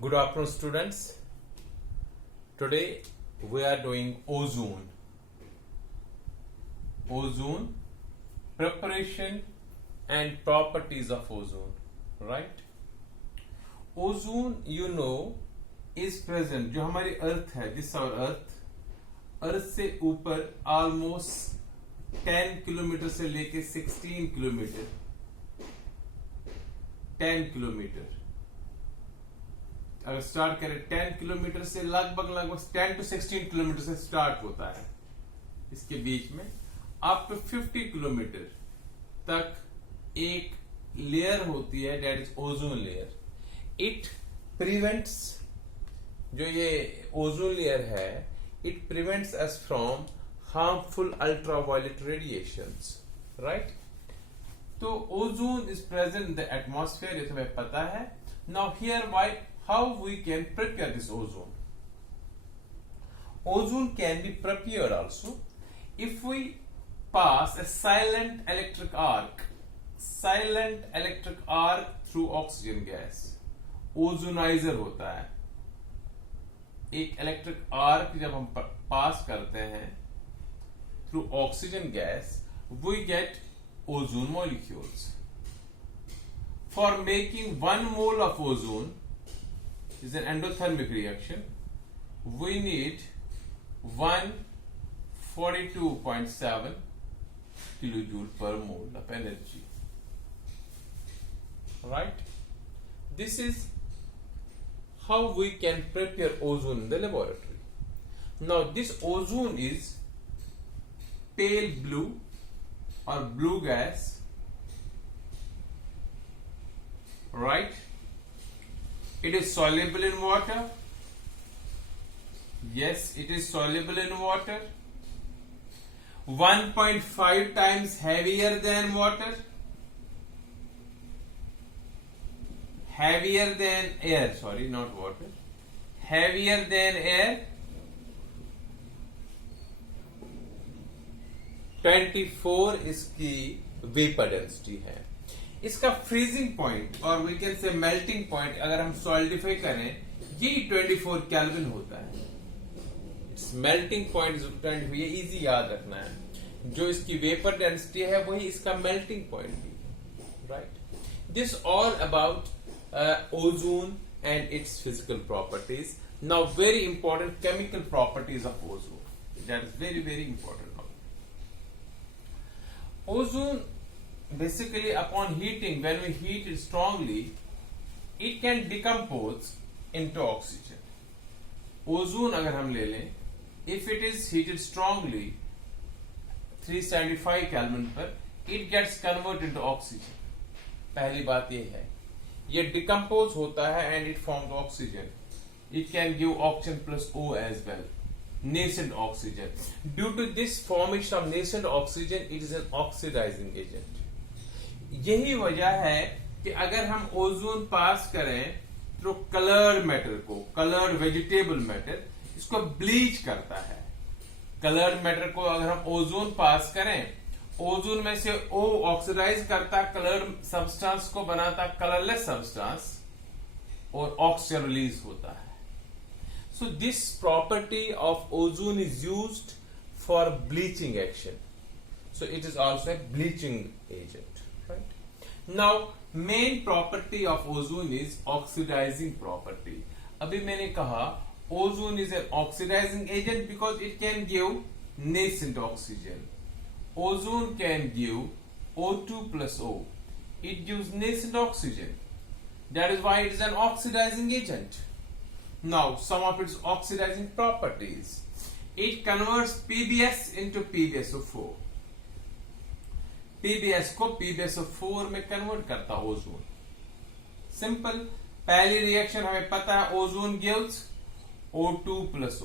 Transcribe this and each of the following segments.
Good afternoon, students. Today we are doing ozone. Ozone, preparation and properties of ozone. Right? Ozone, is present. जो हमारी अर्थ है, this our earth से ऊपर almost 10 kilometre से लेके 16 kilometre 10 kilometre अगर start करें 10 किलोमीटर से लगभग 10 to 16 किलोमीटर से स्टार्ट होता है। इसके बीच में अप टू 50 किलोमीटर तक एक लेयर होती है, that is ozone layer. It prevents, जो ये ओजोन लेयर है, it prevents us from harmful ultraviolet radiations, right. तो ozone is present in the atmosphere, ये तुम्हें पता है। Now here why how we can prepare this ozone. Ozone can be prepared also if we pass a silent electric arc through oxygen gas. Ozonizer होता है। एक electric arc जब हम पास करते हैं through oxygen gas, we get ozone molecules. For making 1 mole of ozone is an endothermic reaction, we need 142.7 kilojoule per mole of energy, right? This is how we can prepare ozone in the laboratory. Now this ozone is pale blue or blue gas, right? It is soluble in water. Yes, it is soluble in water. 1.5 times heavier than water. Heavier than air. Sorry, not water. Heavier than air. 24 इसकी vapour density है। इसका freezing point और we can say melting point अगर हम solidify करें, ये 24 kelvin होता है। मेल्टिंग पॉइंट 24, ये इजी याद रखना है। जो इसकी वेपर डेंसिटी है वही इसका मेल्टिंग पॉइंट भी, right. This all about ozone and it's physical properties. Now very important chemical properties of ozone, that is very very important. Ozone basically upon heating, when we heat it strongly, it can decompose into oxygen. Ozone अगर हम ले लें, if it is heated strongly 375 Kelvin पर, it gets converted into oxygen. पहली बात ये है, ये decompose होता है and it forms oxygen. It can give oxygen plus O as well, nascent oxygen. Due to this formation of nascent oxygen, it is an oxidizing agent. यही वजह है कि अगर हम ओजोन पास करें तो कलर्ड मैटर को, कलर्ड वेजिटेबल मैटर, इसको ब्लीच करता है। कलर्ड मैटर को अगर हम ओजोन पास करें, ओजोन में से ओ ऑक्सीडाइज करता कलर्ड सब्सटेंस को, बनाता कलरलेस सब्सटेंस, और ऑक्सीजन रिलीज होता है। So this property of ozone is used for bleaching action, so it is also a bleaching agent. Now, main property of ozone is oxidizing property. अभी मैंने कहा ozone is an oxidizing agent because it can give nascent oxygen. Ozone can give O2 plus O. It gives nascent oxygen. That is why it is an oxidizing agent. Now, some of its oxidizing properties. It converts PbS into PbSO4. PbS को PbSO4 में convert करता ozone. Simple, पहली reaction हमें पता है, ozone gives O2 plus O,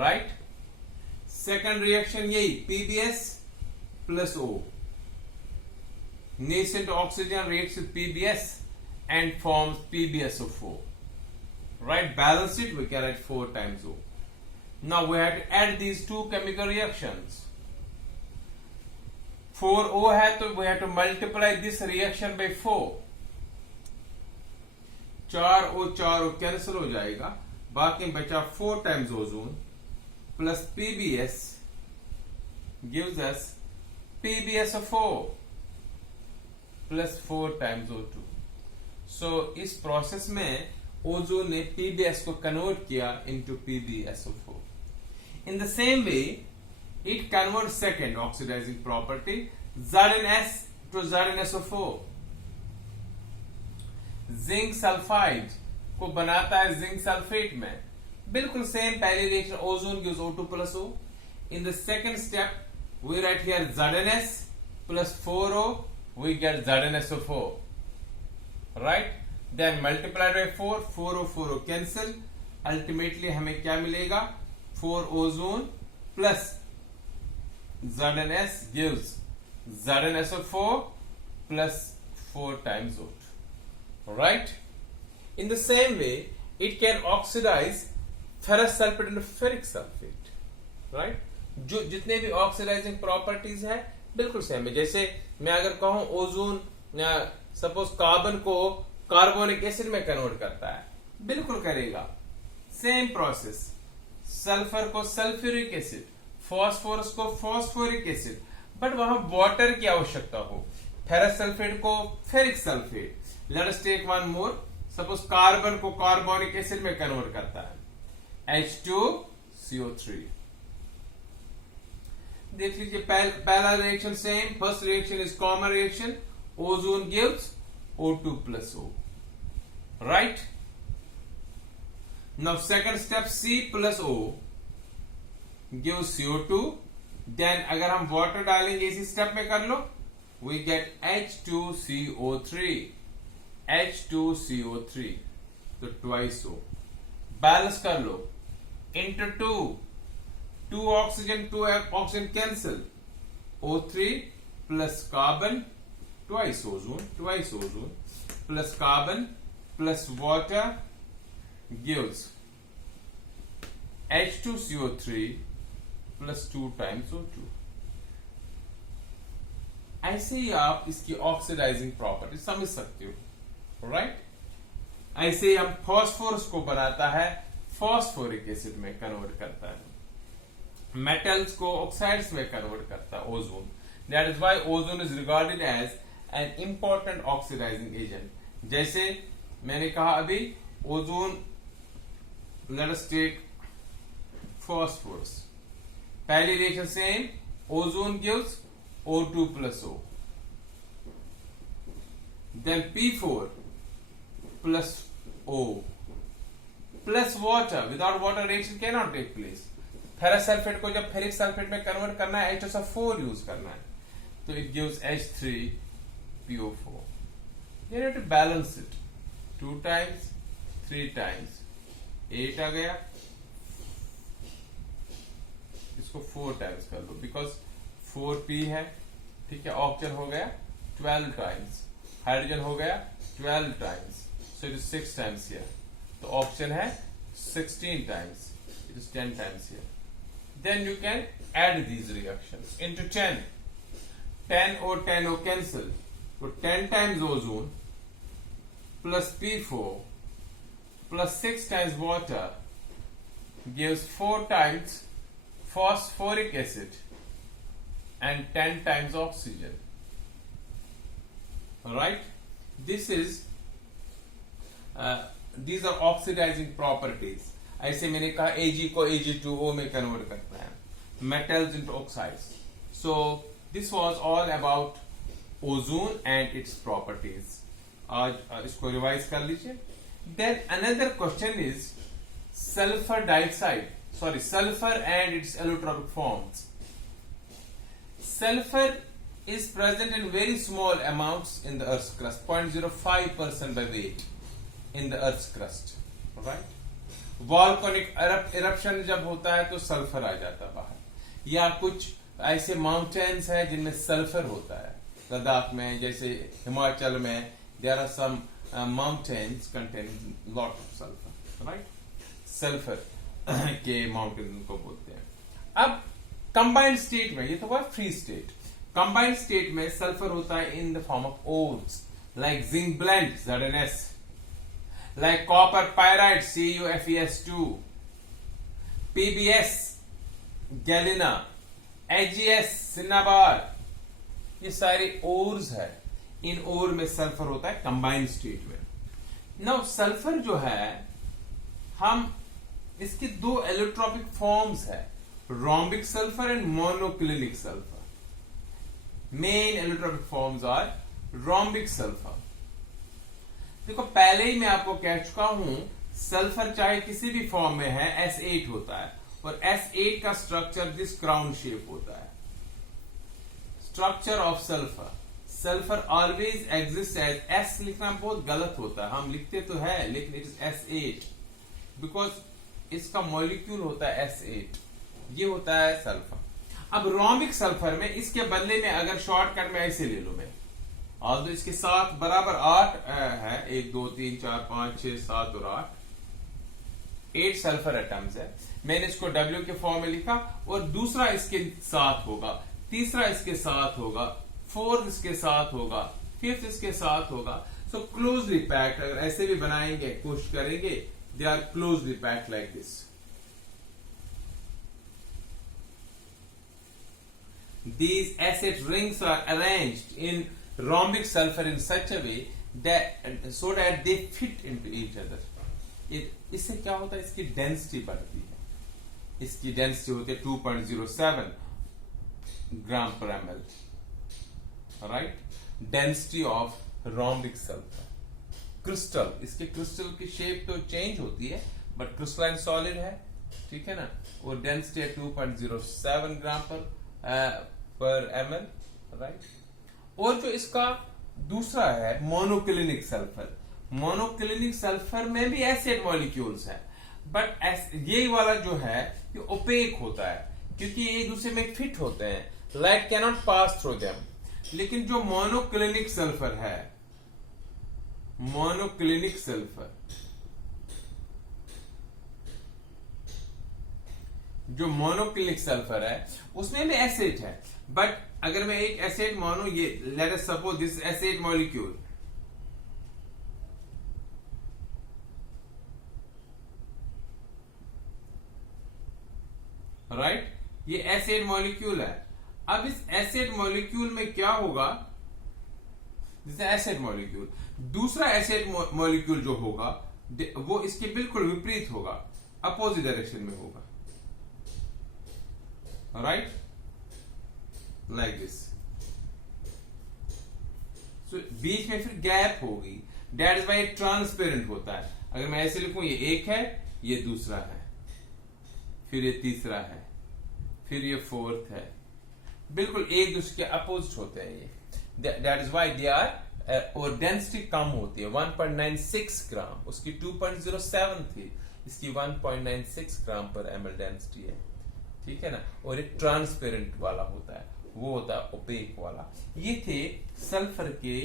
right. Second reaction यही PbS plus O, nascent oxygen reacts with PbS and forms PbSO4, right? Balance it, we can write 4 times O. Now we have to add these two chemical reactions. 4O है तो we have to multiply this reaction by 4. 4 O cancel हो जाएगा, बाकी बचा 4 times ozone plus PbS gives us PbSO4 plus 4 times O2. सो इस process में ozone ने PbS को कन्वर्ट किया into PbSO4. In the same way, it converts second oxidizing property ZnS to ZnSO4. Zinc sulphide को बनाता है जिंक सल्फेट में. बिल्कुल सेम पहली reaction, ozone gives O2 plus O. In the second step, we write here ZnS plus 4O, we get ZnSO4. Right? Then multiplied by 4, 4O cancel. Ultimately हमें क्या मिलेगा? 4 ozone plus ZnS gives ZnSO4 plus 4 times O2. Right? In the same way, it can oxidize ferrous sulfate into ferric sulfate. Right? जो जितने भी oxidising properties है बिल्कुल same है. जैसे मैं अगर कहूं ओजोन सपोज कार्बन को कार्बोनिक एसिड में कन्वर्ट करता है, बिल्कुल करेगा. Same process. सल्फर को सल्फ्यूरिक एसिड, फॉस्फोरस को फॉस्फोरिक एसिड, बट वहां वाटर की आवश्यकता हो. फेरस सल्फेट को ferric sulphate. Let us take one more. Suppose carbon को कार्बोनिक एसिड में कन्वर्ट करता है, H2CO3. देख लीजिए पहला reaction same. First reaction is common reaction. Ozone gives O2 plus O. Right? Now second step, C plus O gives CO2. Then अगर हम water डालेंगे इसी स्टेप में कर लो, we get H2CO3. H2CO3. तो twice O. बैलेंस कर लो. Into 2. 2 oxygen cancel. O3 plus carbon, twice ozone plus carbon plus water gives H2CO3 plus 2 times O2. ऐसे ही आप इसकी ऑक्सीडाइजिंग प्रॉपर्टी समझ सकते हो. राइट? ऐसे ही हम फॉस्फोरस को बनाता है, फॉस्फोरिक एसिड में कन्वर्ट करता है. मेटल्स को ऑक्साइड्स में कन्वर्ट करता है ozone. That is why ozone is regarded as an important oxidising agent. जैसे मैंने कहा अभी, ozone, let us take phosphorus. पहली reaction same. Ozone gives O2 plus O. Then P4 plus O plus water. Without water reaction cannot take place. Ferrous sulphate को जब ferric sulphate में convert करना है, H2SO4 यूज करना है, तो it gives H3PO4. You have to balance it. 2 times, 3 times, 8 आ गया. इसको 4 टाइम्स कर लो, बिकॉज 4p है. ठीक है, ऑक्सीजन हो गया 12 टाइम्स, हाइड्रोजन हो गया 12 times, so it is 6 times here. तो ऑप्शन है 16 times, it is 10 times here. Then you can add these reactions into 10. 10O cancel. So 10 times ozone plus P4 plus 6 times water gives 4 times phosphoric acid and 10 times oxygen. Alright? These are oxidizing properties. ऐसे मैंने कहा Ag को Ag2O में convert करता है, metals into oxides. So this was all about ozone and its properties. आज इसको revise कर लीजिए. Then another question is sulfur and its allotropic forms. Sulfur is present in very small amounts in the Earth's crust, 0.05% by weight in the Earth's crust. Right? Volcanic eruption जब होता है तो sulphur आ जाता बाहर, या कुछ ऐसे माउंटेन्स हैं जिनमें सल्फर होता है. लद्दाख में, जैसे हिमाचल में, there are some mountains containing lot of sulphur. Right? Sulphur के माउंटेन को बोलते हैं. अब कंबाइंड स्टेट में, ये तो हुआ फ्री स्टेट. कंबाइंड स्टेट में सल्फर होता है in the form of ores like zinc blende ZnS. like copper pyrite CuFeS2, PbS galena, AgS cinnabar, ये सारे ओर्स है। इन ओर में सल्फर होता है कंबाइंड स्टेट में। नाउ सल्फर जो है, हम इसके दो एलोट्रोपिक फॉर्म्स है, rhombic sulphur and monoclinic sulphur. Main allotropic forms are rhombic sulphur. देखो पहले ही मैं आपको कह चुका हूं, सल्फर चाहे किसी भी फॉर्म में है S8 होता है, और S8 का स्ट्रक्चर दिस क्राउन शेप होता है। Structure of sulphur, sulphur always exist as S लिखना बहुत गलत होता है, हम लिखते तो है लेकिन इट इज S8 बिकॉज इसका मॉलिक्यूल होता है S8। ये होता है सल्फर। अब रोमिक सल्फर में इसके बदले में अगर शॉर्टकट में ऐसे ले लो मैं, और इसके साथ बराबर 8 है, 1 2 3 4 5 6 7 और 8 सल्फर एटम्स है। मैंने इसको W के फॉर्म में लिखा, और दूसरा इसके साथ होगा, तीसरा इसके साथ होगा, फोर्थ इसके साथ होगा, फिफ्थ इसके साथ होगा। सो क्लोजली पैक्ड, अगर ऐसे भी बनाएंगे कोशिश करेंगे, they are closely packed like this. These acid rings are arranged in rhombic sulfur in such a way that so that they fit into each other. इससे क्या होता है, इसकी डेंसिटी बढ़ती है। इसकी डेंसिटी होती है 2.07 ग्राम पर ml, right. Density of rhombic sulphur. Crystal, इसके क्रिस्टल की शेप तो चेंज होती है बट क्रिस्टलाइन सॉलिड है, ठीक है ना। और डेंसिटी है 2.07 ग्राम पर ml, राइट। और जो इसका दूसरा है मोनोक्लिनिक सल्फर, मोनोक्लिनिक सल्फर में भी एसिड मॉलिक्यूल्स है, बट ये वाला जो है ये ओपेक होता है क्योंकि ये एक दूसरे में फिट होते हैं, light can not pass through them. लेकिन जो मोनोक्लिनिक सल्फर है, मोनोक्लिनिक सल्फर, जो मोनोक्लिनिक सल्फर है उसमें भी एसिड है, बट अगर मैं एक एसिड मानू, ये let us suppose this acid molecule, right, ये एसिड मॉलिक्यूल है। अब इस एसिड मॉलिक्यूल में क्या होगा, दिस एसिड मॉलिक्यूल, दूसरा एसिड मॉलिक्यूल जो होगा वो इसके बिल्कुल विपरीत होगा, अपोजिट डायरेक्शन में होगा, राइट, लाइक दिस। सो बीच में फिर गैप होगी, दैट इज वाई ट्रांसपेरेंट होता है। अगर मैं ऐसे लिखूं, ये एक है, ये दूसरा है, फिर ये तीसरा है, फिर ये फोर्थ है, बिल्कुल एक दूसरे के अपोजिट होते हैं ये, that is why they are. और डेंसिटी कम होती है, 1.96 ग्राम, उसकी 2.07 थी, इसकी 1.96 ग्राम पर ml डेंसिटी है, ठीक है ना। और एक ट्रांसपेरेंट वाला होता है, वो होता है ओपेक वाला। ये थे सल्फर के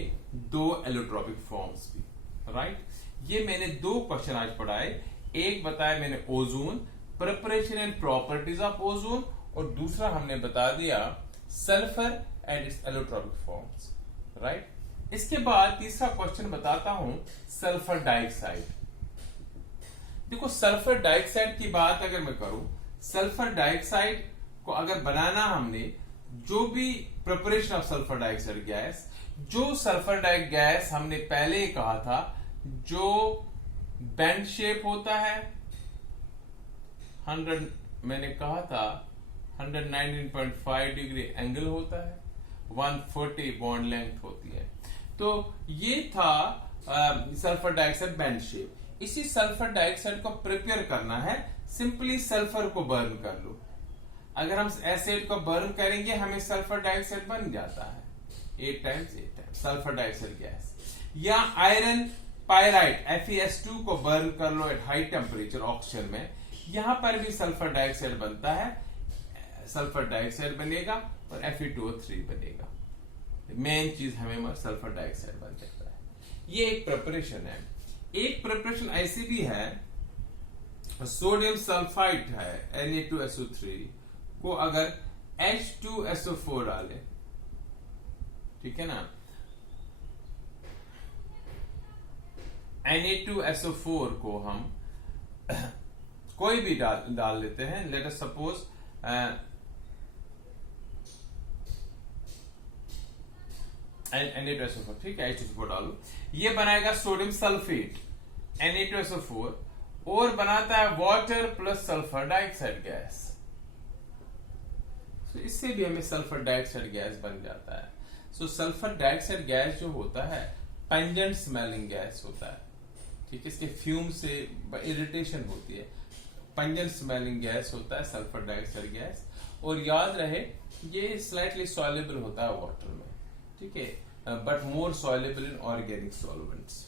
दो एलोट्रोपिक फॉर्म्स भी, राइट। ये मैंने दो क्वेश्चन आज पढ़ाए, एक बताया मैंने ozone, preparation and properties of ozone, और दूसरा हमने बता दिया sulphur and it's allotropic forms, right. इसके बाद तीसरा क्वेश्चन बताता हूं, सल्फर डाइऑक्साइड। देखो सल्फर डाइऑक्साइड की बात अगर मैं करूं, सल्फर डाइऑक्साइड को अगर बनाना हमने, जो भी preparation of sulphur dioxide gas, जो सल्फर डाइऑक्साइड गैस हमने पहले ही कहा था, जो बेंड शेप होता है, 100 मैंने कहा था 119.5 डिग्री एंगल होता है, 140 बॉन्ड लेंथ होती है। तो ये था सल्फर डाइऑक्साइड बेंड शेप। इसी सल्फर डाइऑक्साइड को प्रिपेयर करना है, सिंपली सल्फर को बर्न कर लो। अगर हम एसिड को बर्न करेंगे हमें सल्फर डाइऑक्साइड बन जाता है 8 टाइम्स सल्फर डाइऑक्साइड गैस। या आयरन पायराइट FeS2 को बर्न कर लो एट हाई टेम्परेचर ऑक्सीजन में, यहां पर भी सल्फर डाइऑक्साइड बनता है, सल्फर डाइऑक्साइड बनेगा और Fe2O3 बनेगा। मेन चीज हमें सल्फर डाइऑक्साइड बन सकता है। ये एक प्रिपरेशन है। एक प्रिपरेशन ऐसी भी है, सोडियम सल्फाइड है Na2SO3 को अगर H2SO4 डाले, ठीक है ना, Na2SO4 को हम कोई भी डाल लेते हैं। लेट अस सपोज Na2SO4, ठीक है, H2SO4 डालो, ये बनाएगा सोडियम सल्फेट Na2SO4 और बनाता है water plus sulphur dioxide gas. तो इससे भी हमें सल्फर डाइऑक्साइड गैस बन जाता है। सो सल्फर डाइऑक्साइड गैस जो होता है पेंजेंट स्मेलिंग गैस होता है, ठीक है, इसके फ्यूम से इरिटेशन होती है, पेंजेंट स्मेलिंग गैस होता है सल्फर डाइऑक्साइड गैस। और याद रहे ये स्लाइटली सॉल्युबल होता है वाटर में, ठीक है, but more soluble in organic solvents.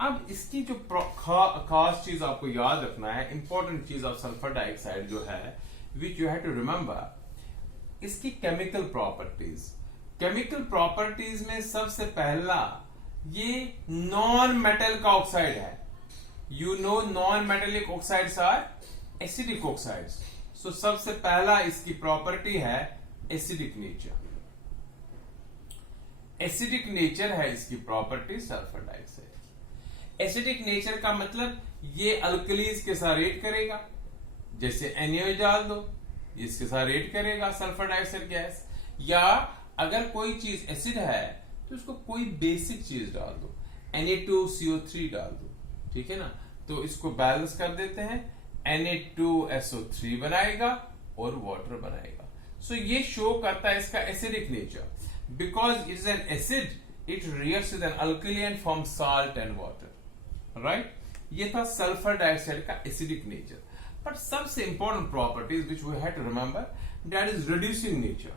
अब इसकी जो खास चीज आपको याद रखना है, इंपॉर्टेंट चीज ऑफ सल्फर डाइऑक्साइड जो है, which you have to remember, इसकी केमिकल प्रॉपर्टीज। केमिकल प्रॉपर्टीज में सबसे पहला ये नॉन मेटल का ऑक्साइड है। You know non metallic oxides are acidic oxides. So सबसे पहला इसकी प्रॉपर्टी है एसिडिक नेचर। एसिडिक नेचर है इसकी property sulphur dioxide. Acidic nature का मतलब ये अल्कलीज के साथ रिएक्ट करेगा, जैसे NaOH डाल दो, इसके साथ रिएक्ट करेगा सल्फर डाइऑक्साइड गैस। या अगर कोई चीज एसिड है तो उसको कोई बेसिक चीज डाल दो, Na2CO3 डाल दो, ठीक है ना, तो इसको बैलेंस कर देते हैं, Na2SO3 बनाएगा और वाटर बनाएगा। सो ये शो करता है इसका acidic nature. Because it is an acid, it reacts with an alkali and form salt and water, right. ये था सल्फर डाइऑक्साइड का एसिडिक नेचर। बट सबसे important properties which we have to remember, that is reducing nature.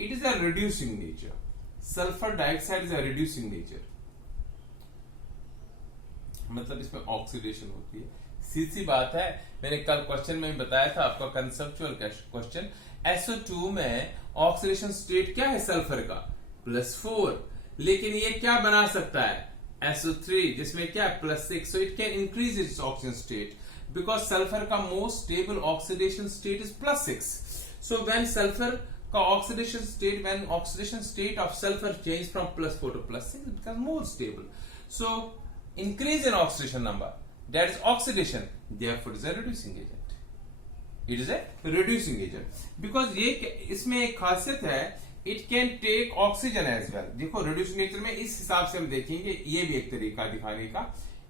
It is a reducing nature. Sulphur dioxide is a reducing nature, मतलब इसमें oxidation होती है। सीधी बात है, मैंने कल क्वेश्चन में बताया था आपका कंसेप्चुअल क्वेश्चन, SO2 में ऑक्सीडेशन स्टेट क्या है सल्फर का, +4, लेकिन ये क्या बना सकता है SO3 जिसमें क्या है +6। So it can increase its oxygen state because sulphur का most stable oxidation state is +6। So when sulphur का oxidation state, when oxidation state of sulphur change from +4 to +6, it becomes more stable. So increase in oxidation number, that is oxidation, therefore it is a reducing agent. It is a reducing agent because ये इसमें एक खासियत है, it can take oxygen as well। देखो reducing nature में इस हिसाब से हम देखेंगे, ये भी एक तरीका दिखाने का।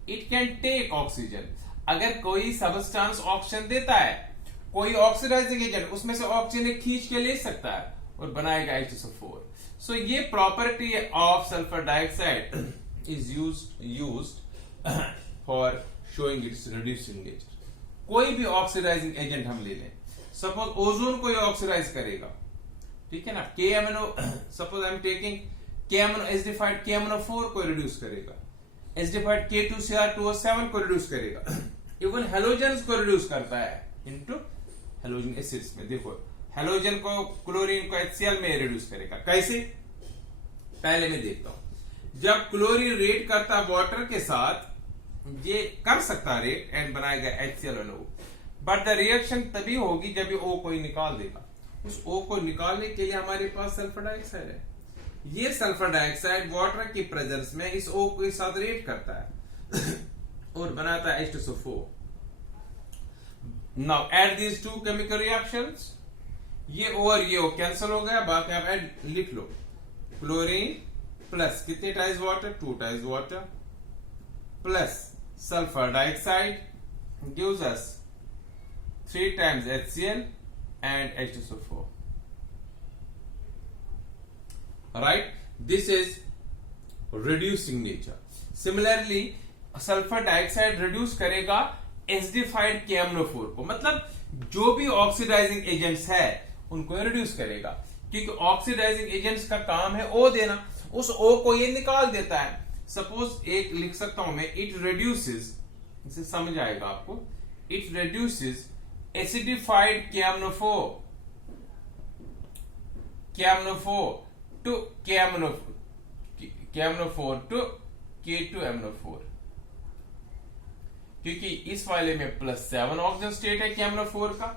It can take oxygen, अगर कोई सबस्टांस ऑक्सीजन देता है, कोई ऑक्सीडाइजिंग एजेंट, उसमें से ऑक्सीजन खींच के ले सकता है और बनाएगा H2SO4। सो ये property of sulphur dioxide is used for showing its reducing nature। कोई भी ऑक्सीडाइजिंग एजेंट हम ले लें, सपोज ओजोन को ऑक्सीडाइज करेगा, ठीक है ना, KMnO, suppose I am taking KMnO acidified KMnO4 को रिड्यूस करेगा, एसिडिफाइड K2Cr2O7 को रिड्यूस करेगा, इवन हेलोजन्स को रिड्यूस करता है इनटू हेलोजन एसिड्स में। देखो हेलोजन को, क्लोरीन को HCl में रिड्यूस करेगा, कैसे, पहले मैं देखता हूं। जब क्लोरीन रेट करता है वाटर के साथ, ये कर सकता है रेट एंड बनाएगा HClNO, बट द रिएक्शन तभी होगी जब ये O को ही निकाल देगा। उस O को निकालने के लिए हमारे पास सल्फर डाइऑक्साइड है। ये सल्फर डाइऑक्साइड वाटर की प्रेजेंस में इस O के साथ रेट करता है और बनाता है H2SO4। Now add these to chemical reactions, ये O और ये O कैंसिल हो गया, बाकी आप ऐड लिख लो, क्लोरीन प्लस कितने times water, 2 times water, plus sulphur dioxide gives us 3 times HCl and H2SO4, right? This is reducing nature. Similarly sulphur dioxide reduce करेगा एसिडिफाइड KMnO4 को, मतलब जो भी ऑक्सीडाइजिंग एजेंट्स है उनको रिड्यूस करेगा, क्योंकि ऑक्सीडाइजिंग एजेंट्स का काम है O देना, उस O को ये निकाल देता है। सपोज एक लिख सकता हूं मैं, इट रिड्यूसेस, इसे समझ आएगा आपको, it reduces acidified KMnO4 to KMnO4 to K2MnO4, क्योंकि इस वाले में +7 ऑक्सीजन स्टेट है KMnO4 का,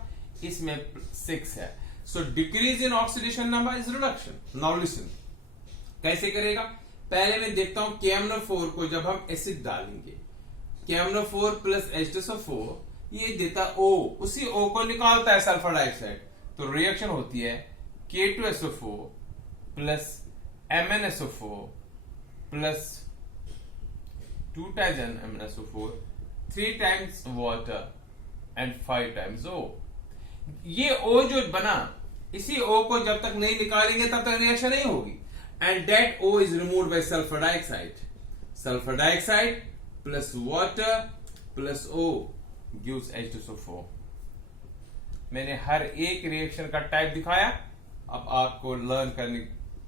इसमें 6 है। So decrease in oxidation number is reduction. Now listen, कैसे करेगा, पहले मैं देखता हूं KMnO4 को जब हम एसिड डालेंगे, KMnO4 प्लस H2SO4 ये देता O, उसी O को निकालता है सल्फर डाइऑक्साइड। तो रिएक्शन होती है K2SO4 plus MnSO4 plus 2 times MnSO4 3 times water and 5 times O। ये O जो बना, इसी O को जब तक नहीं निकालेंगे तब तक रिएक्शन नहीं होगी। And that O is removed by sulphur dioxide. Sulphur dioxide plus water plus O gives H2SO4। मैंने हर एक रिएक्शन का टाइप दिखाया, अब आपको लर्न करने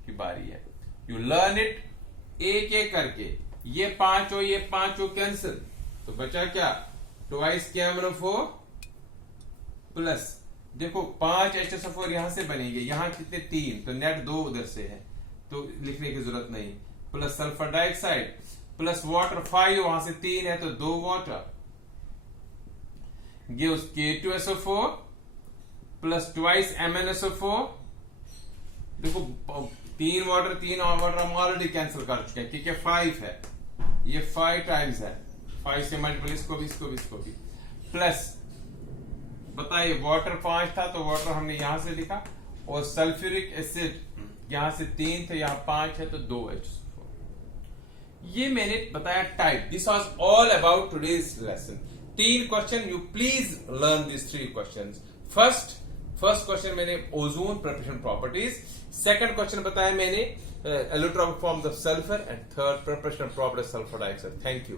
की बारी है। यू लर्न इट एक एक करके। ये पांचों कैंसिल, तो बचा क्या? ट्वाइस KMnO4 प्लस, देखो 5 H2SO4 यहां से बनेंगे, यहां कितने 3, तो नेट 2 उधर से है, तो लिखने की जरूरत नहीं। Plus sulphur dioxide plus water 5, वहां से 3 है तो 2 water gives K2SO4 plus twice MnSO4। देखो 3 वाटर हम ऑलरेडी कैंसिल कर चुके हैं क्योंकि 5 है, ये 5 टाइम्स है, 5 से मल्टीपल इसको भी प्लस, बताइए वाटर 5 था तो वाटर हमने यहां से लिखा, और सल्फ्यूरिक एसिड यहां से 3 थे, यहां 5 है तो 2 H2SO4। ये मैंने बताया type. This was all about today's lesson. 3 question, you please learn this 3 questions. First question मैंने ozone preparation properties, second question बताया मैंने allotropic forms of sulphur, and third preparation properties sulphur dioxide. Thank you.